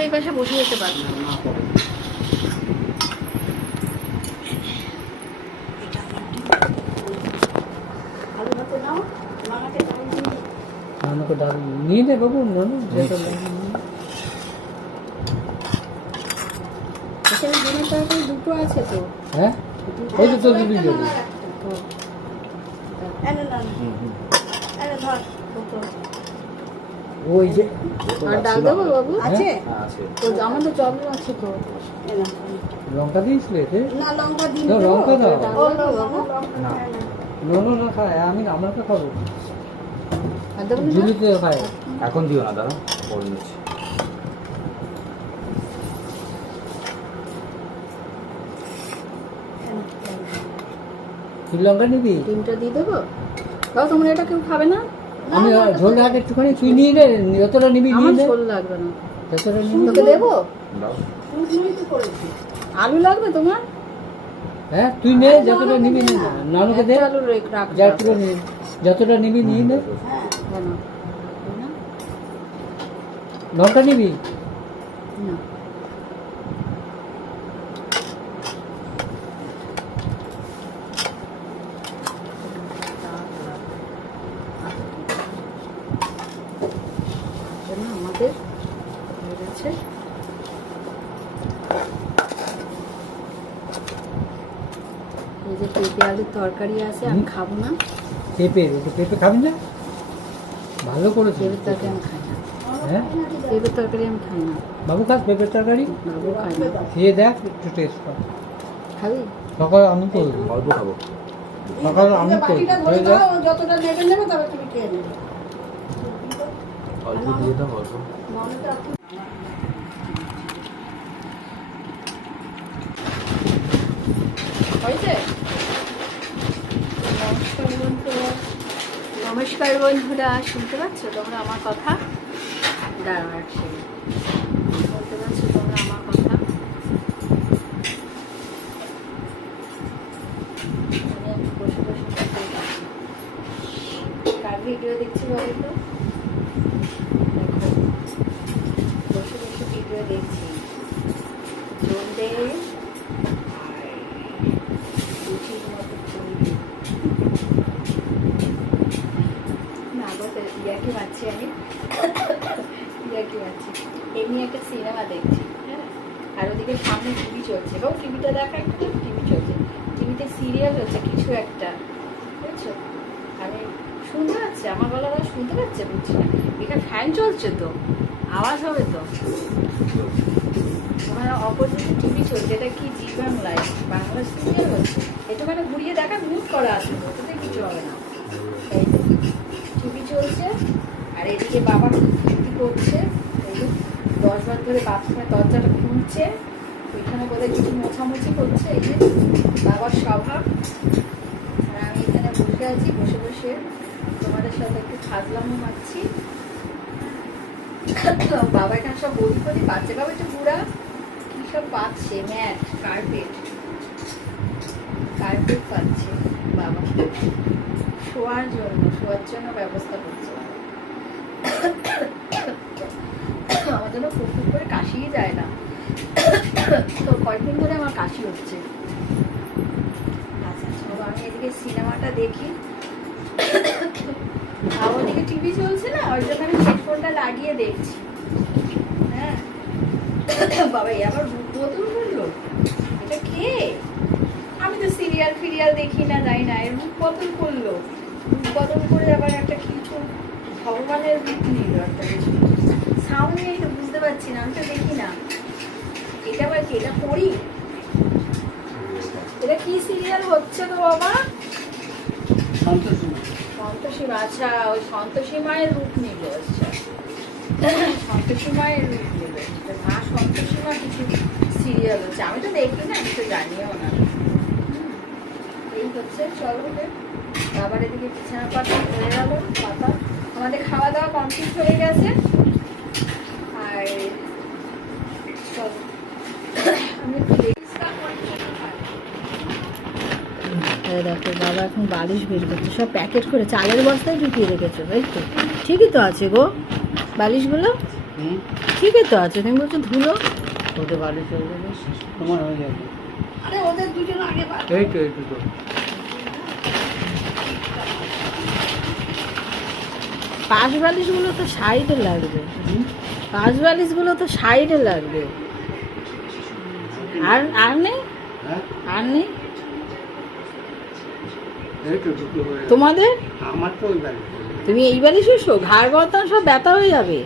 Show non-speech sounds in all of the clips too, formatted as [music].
তো এই পাশে বসে যেতে পারবে। নিয়ে নে বাবু দুটো আছে তো। হ্যাঁ? ওই তো তোর যাবে ধর দুটো। ওই যে আর ডাল দেবো বাবু? আছে? হ্যাঁ আছে। তো আমাদের জল আছে তো। লঙ্কা দিয়েছিলে এতে? না লঙ্কা দিন না, লঙ্কা দাও। ও বাবু। না। না খায়। আমি খাব। আর দেবো না? জুলিতে খায়। এখন দিও না দাদা। পরে নিচ্ছি। লঙ্কা নিবি? ডিমটা দিয়ে দেবো? বাবু তোমরা এটা কেউ খাবে না? আমি ঝোল রাখ একটুখানি তুই নিয়ে নে যতটা নিবি নিয়ে নে। ঝোল লাগবে না। যতটা নিবি তোকে দেবো? আলু লাগবে তোমার? হ্যাঁ তুই নে যতটা নিবি নে। নানুকে দে। আলু রেখ- যতটা নিবি। যতটা নিবি নিয়ে নে। হ্যাঁ নটা নিবি না। জন্য আমাদের হয়ে গেছে এই যে পেঁপে আলুর তরকারি আছে আমি খাব না। পেঁপে একটু পেঁপে খাবি না? ভালো করে পেঁপের তরকারি আমি খাই না। হ্যাঁ? পেঁপের তরকারি আমি খাই না। বাবু খাস পেঁপের তরকারি? বাবু খাই না। খেয়ে দেখ একটু টেস্ট কর। খাবি? সকালে আমি করব অল্প খাব। সকালে আমি করব যতটা নেবে নেবে তবে তুমি খেয়ে নেবে। অল্প দিয়ে দাও অল্প হয়েছে নমস্কার বন্ধুরা বন্ধুরা শুনতে পাচ্ছ তোমরা আমার কথা? দাঁড়াও এক second। শুনতে পাচ্ছ তোমরা আমার কথা আমি একটু বসে বসে কথা বলছি। কার ভিডিও দেখছি বলো তো দেখো বসে বসে ভিডিও দেখছি জলদে রুটির মতো তৈরি না ইয়াকে পাচ্ছি আমি? ইয়াকে পাচ্ছি? এমনি একটা সিনেমা দেখছি হ্যাঁ? আর ওদিকে সামনে টিভি চলছে। এবং টিভিটা দেখা, একটু টিভি চলছে। টিভিতে সিরিয়াল হচ্ছে, কিছু একটা। বুঝছ? আমি শুনতে পাচ্ছি, আমার গলাটা শুনতে পাচ্ছে? বুঝছি না। এখানে ফ্যান চলছে তো, আওয়াজ হবে তো। ওখানে অপোজিটে টিভি চলছে, এটা কি জি বাংলায় বাংলা সিরিয়াল হচ্ছে। এটা একটুখানি ঘুরিয়ে দেখা মিউট করা আছে। ওটাতে কিছু হবে না। চলছে। আর এদিকে বাবা কি করছে। দশ বার ধরে বাথরুমের দরজাটা খুলছে। ওইখানে বলে কিছু মোছামুছি করছে। এই যে বাবার স্বভাব। আর আমি এখানে বসে আছি, বসে বসে তোমাদের সাথে একটু খাজলামো মারছি। বাবা এখানে সব বই করি বাচ্চা বাবা, একটু বুড়া। কি সব পাচ্ছে? ম্যাট কার্পেট কার্পেট পাচ্ছে বাবা। শোয়ার জন্য শোয়ার জন্য ব্যবস্থা করছে। আমার জন্য খুব করে কাশিই যায় না। তো কয়েকদিন ধরে আমার কাশি হচ্ছে। আচ্ছা আমি এদিকে সিনেমাটা দেখি। আর ওদিকে টিভি চলছে না? ওই জন্য আমি হেডফোনটা লাগিয়ে দেখছি। হ্যাঁ। বাবা এই আবার বোতল করল এটা কে? আমি তো সিরিয়াল ফিরিয়াল দেখি না যাই না। এর মুখ বদল করল বদল করে আবার একটা কিছু ভগবানের রূপ নিল একটা কিছু। সাউন্ড নেই তো বুঝতে পারছি না আমি তো দেখি না। এটা আবার কি এটা পড়ি এটা কি সিরিয়াল হচ্ছে তো বাবা? সন্তোষী আচ্ছা ওই সন্তোষী মায়ের রূপ নিল আচ্ছা। সন্তোষী মায়ের রূপ নিল মা সন্তোষী মা কিছু সিরিয়াল হচ্ছে। আমি তো দেখি না আমি তো জানিও না। এই হচ্ছে চলো আবার এদিকে বিছানা পাতা হয়ে গেল পাতা। আমাদের খাওয়া দাওয়া কমপ্লিট হয়ে গেছে। আর আমি দেখি। বাবা এখন বালিশ বের করছে। সব প্যাকেট করে চালের বস্তায় ঢুকিয়ে রেখেছো তাই তো। ঠিকই তো আছে গো বালিশগুলো? ঠিকই তো আছে তুমি বলছো ধুলো? ওদের যাবে তোমার হয়ে যাবে। আরে ওদের দুজন আগে এই তো এই তো। পাশ বালিশগুলো তো সাইডে লাগবে। পাশ বালিশগুলো তো সাইডে লাগবে। আর আর নেই? হ্যাঁ। আর নেই। তোমাদের? আমার তো তুমি এই বাড়ি শুশো ঘাড় গর্দান সব ব্যথা হয়ে যাবে।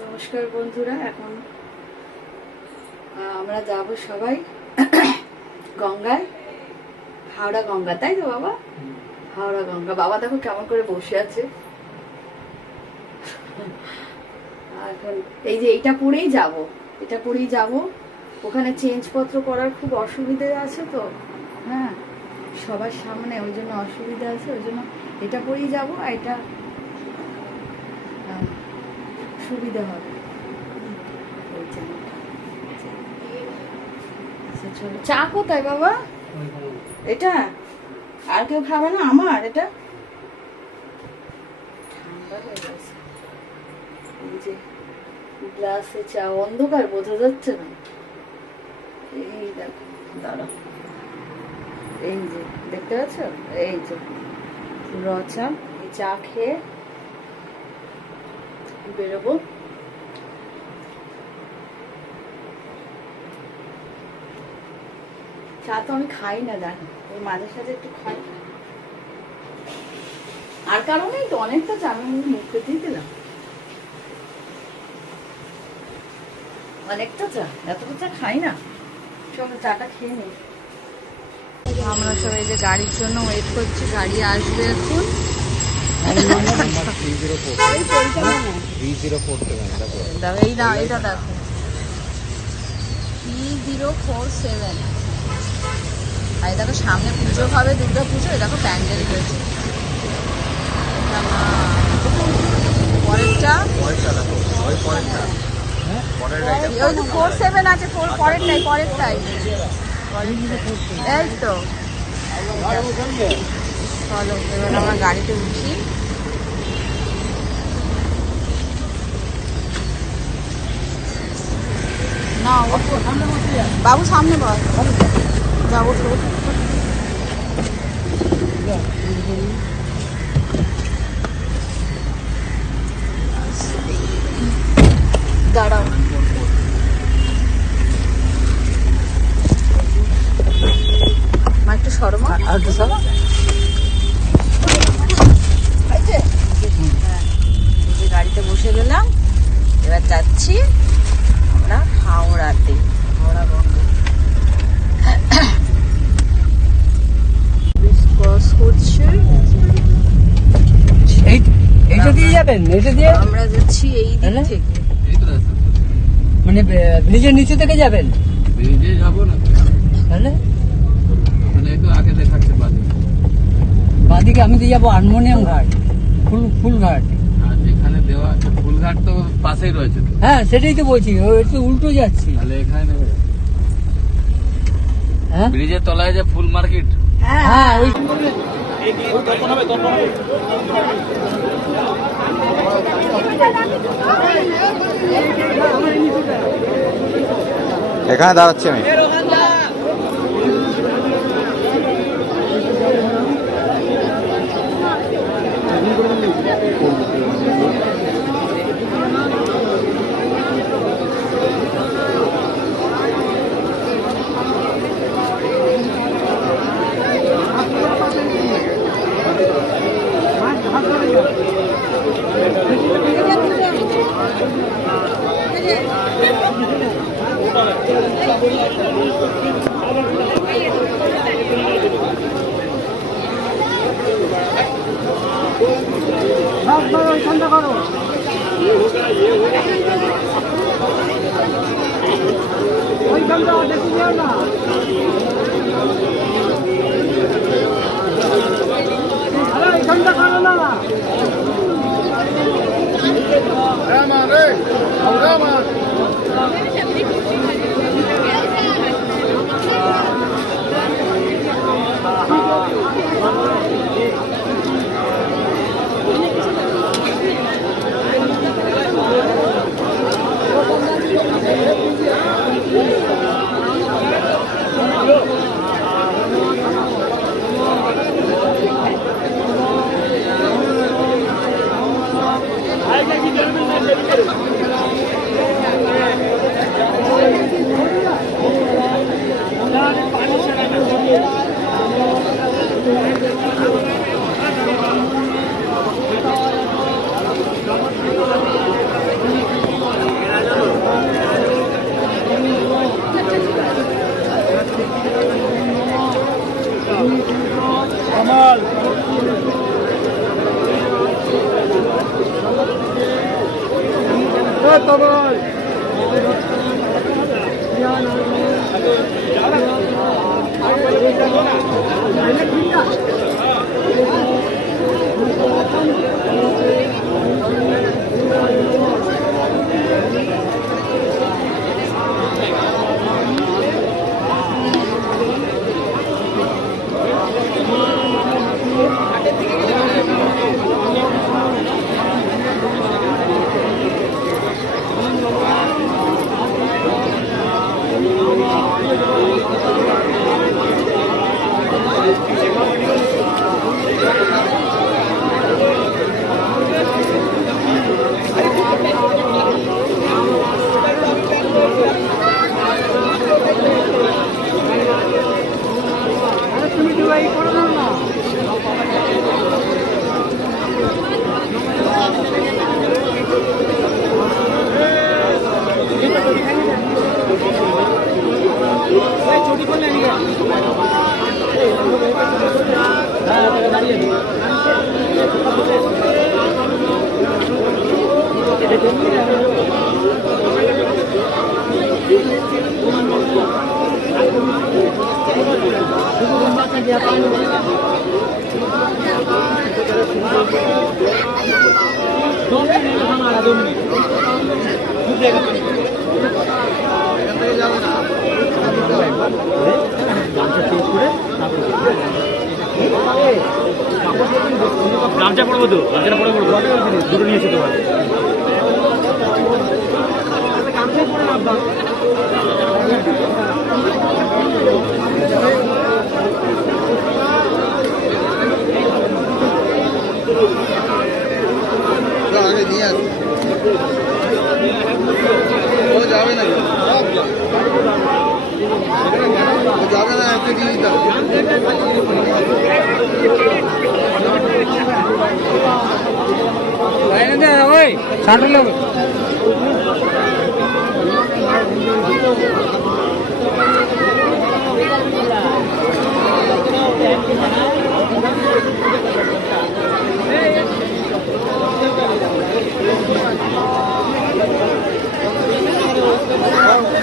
নমস্কার বন্ধুরা এখন আমরা যাব সবাই গঙ্গায় হাওড়া গঙ্গা তাই তো বাবা? হাওড়া গঙ্গা বাবা দেখো কেমন করে বসে আছে। এখন এই যে এইটা পরেই যাব এটা পরেই যাব। ওখানে চেঞ্জ পত্র করার খুব অসুবিধে আছে তো। হ্যাঁ সবার সামনে ওই জন্য অসুবিধা আছে ওই জন্য এটা পরেই যাব আর এটা সুবিধা হবে। আচ্ছা চা কোথায় বাবা? এটা? আর কেউ খাবে না? আমার? এটা? ঠান্ডা হয়ে গেছে। এই গ্লাসে চা, অন্ধকার, বোঝা যাচ্ছে না। এই দেখো, দাঁড়াও। এই যে, দেখতে পাচ্ছ? এই যে র চা এই চা খেয়ে বেরোবো। চা তো আমি খাই না জানি। ওই মাঝে সাঝে একটু খাই। আর কারণেই তো অনেকটা চা আমি মুখে দিয়ে দিলাম। অনেকটা চা? এতটা চা খাই না। চলো চাটা খেয়ে নিই। আমরা সবাই যে গাড়ির জন্য ওয়েট করছি গাড়ি আসবে এখন। [laughs] এই এটা দেখো। থ্রি জিরো ফোর সেভেন আর এই দেখো সামনে পুজো হবে দুর্গা পুজো দেখো প্যান্ডেল হয়েছে। এটা পরেরটা ওই তো ফোর সেভেন আছে ফোর পরেরটাই পরেরটাই। এই তো। চলো এবার আমরা গাড়িতে উঠি। বাবু সামনে বল যাব দাঁড়াও। একটু সরমা আর এই যে গাড়িতে বসে গেলাম এবার যাচ্ছি আমরা হাওড়াতে হাওড়া গঙ্গা ক্রস করছে এই এইটা দিয়ে যাবেন? দিয়ে? আমরা যাচ্ছি এই দিক তাহলে? থেকে। মানে ব্রিজের নিচে থেকে যাবেন? ব্রিজে যাব না। তাহলে? মানে একটু আগে দেখাচ্ছে বাদে বাদিকে। আমি তো যাব হারমোনিয়াম ঘাট ফুল ফুল ঘাট। আর যেখানে দেওয়া আছে ফুলঘাট তো পাশেই রয়েছে হ্যাঁ সেটাই তো বলছি একটু উল্টো যাচ্ছি। তাহলে এখানে হ্যাঁ? ব্রিজের তলায় যে ফুল মার্কেট। হ্যাঁ ওই এখানে দাঁড়াচ্ছি আমি। ঠান্ডা করো ওইখানটা দেখে যাও না এখানটা করো না রে Aurama. গামছা পড়ব তো গামছাটা পড়ে পড়ব। দুটো নিয়ে যেতে পারে আগে అంటున్నాను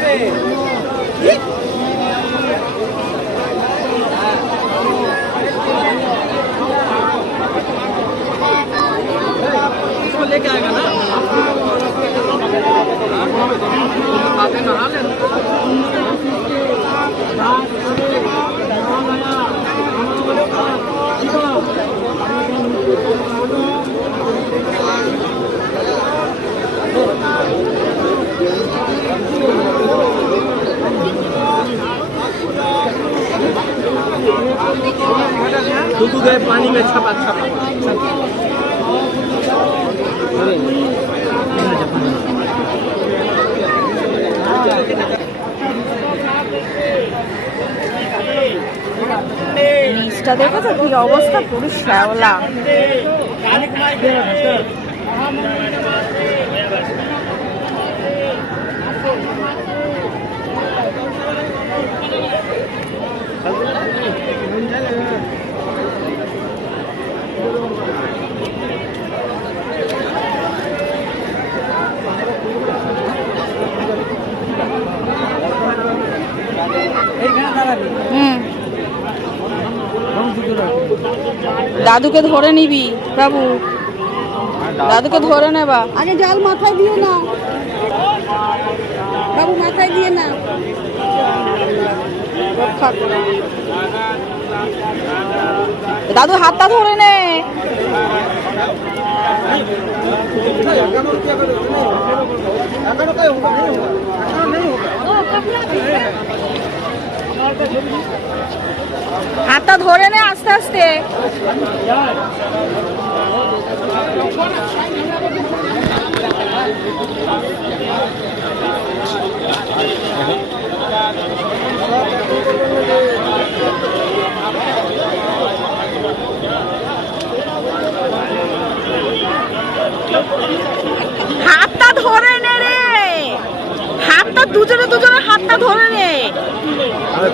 Hey! दूध है पानी में छपा छपा নিচটা দেখো তো কি অবস্থা পুরো শ্যাওলা দাদুকে ধরে নিবি বাবু। দাদুকে ধরে নেবা। আগে জল মাথায় দিও না। বাবু মাথায় দিয়ে না। দাদু হাতটা ধরে নে। হাতটা ধরে নে আস্তে আস্তে। হ্যাঁ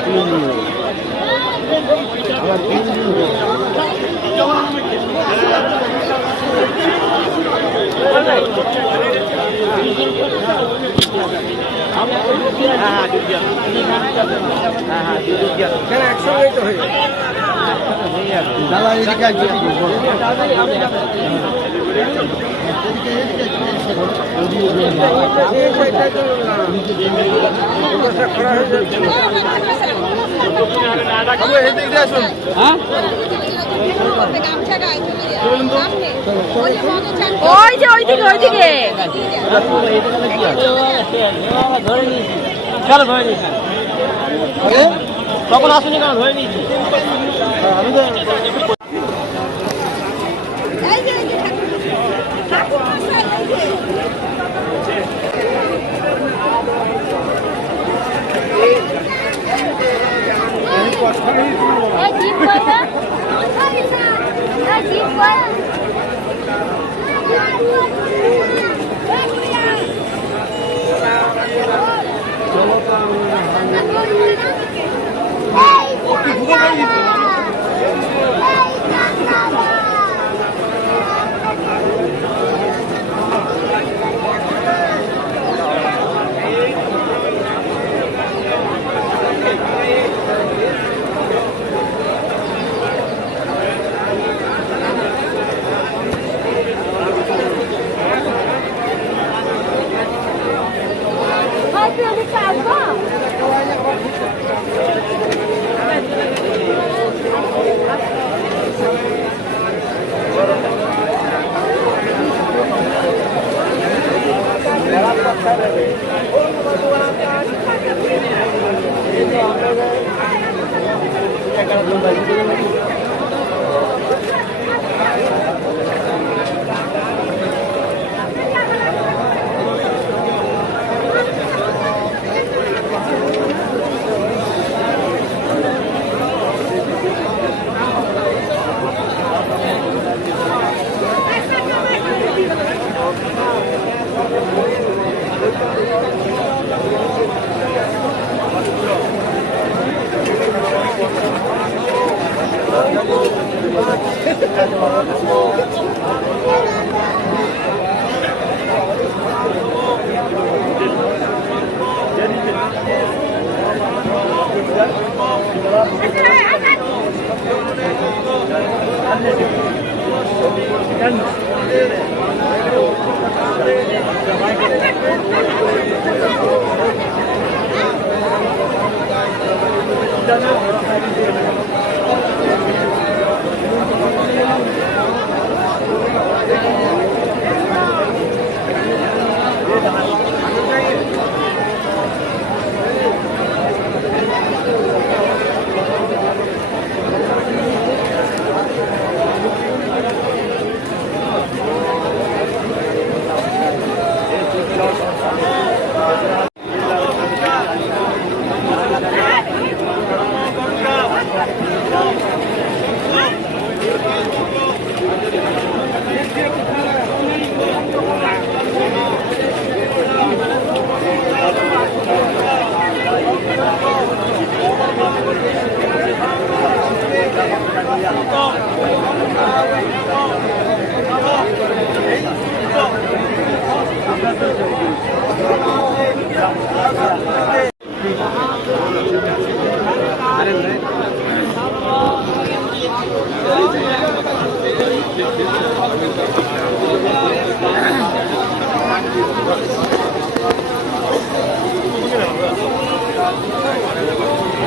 হ্যাঁ, হ্যাঁ একসঙ্গেই তো হয়ে দাদা এদিকে ওই যে ওই দিকে ওই দিকে চলো ধরে নিয়েছি। তখন আসুনি কেন ধরে নিয়েছি। আমি তো